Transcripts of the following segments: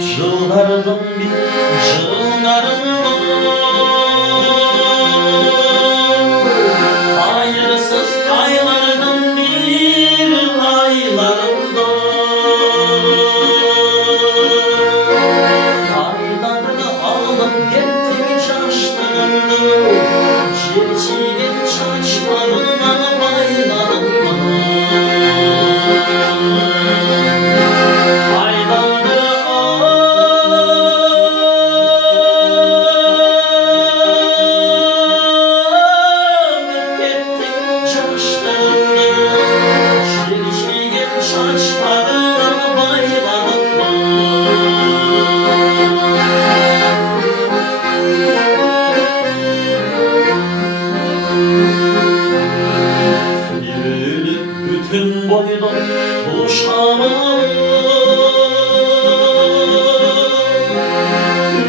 Yıllardan bir yıllarından hayırsız aylardan bir aylarından aylarını alıp getirmiş açtığında çirçinin çaçlarından baylarından bütün boydan tuşamam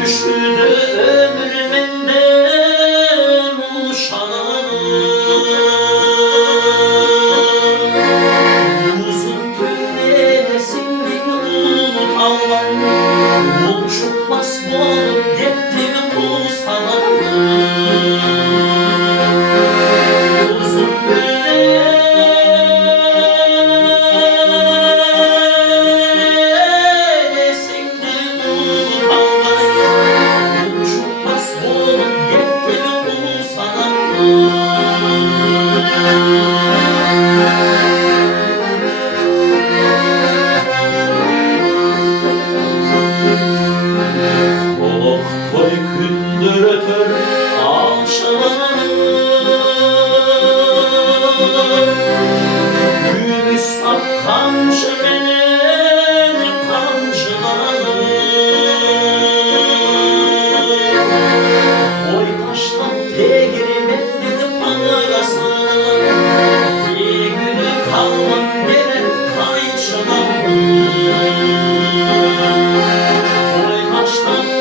düştü de ömrümden uşağım uzun tünnesin unutallar uçulmaz bolup gitti kusalar uzun Koy kündür ötür alçalanır gümüş sap kamçı beni kamçılanır oy taştan tegrimen dedi parası bir günü kalman beni kayçılanır oy taştan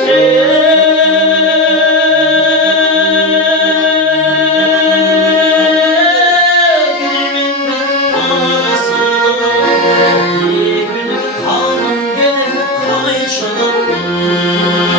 Çalar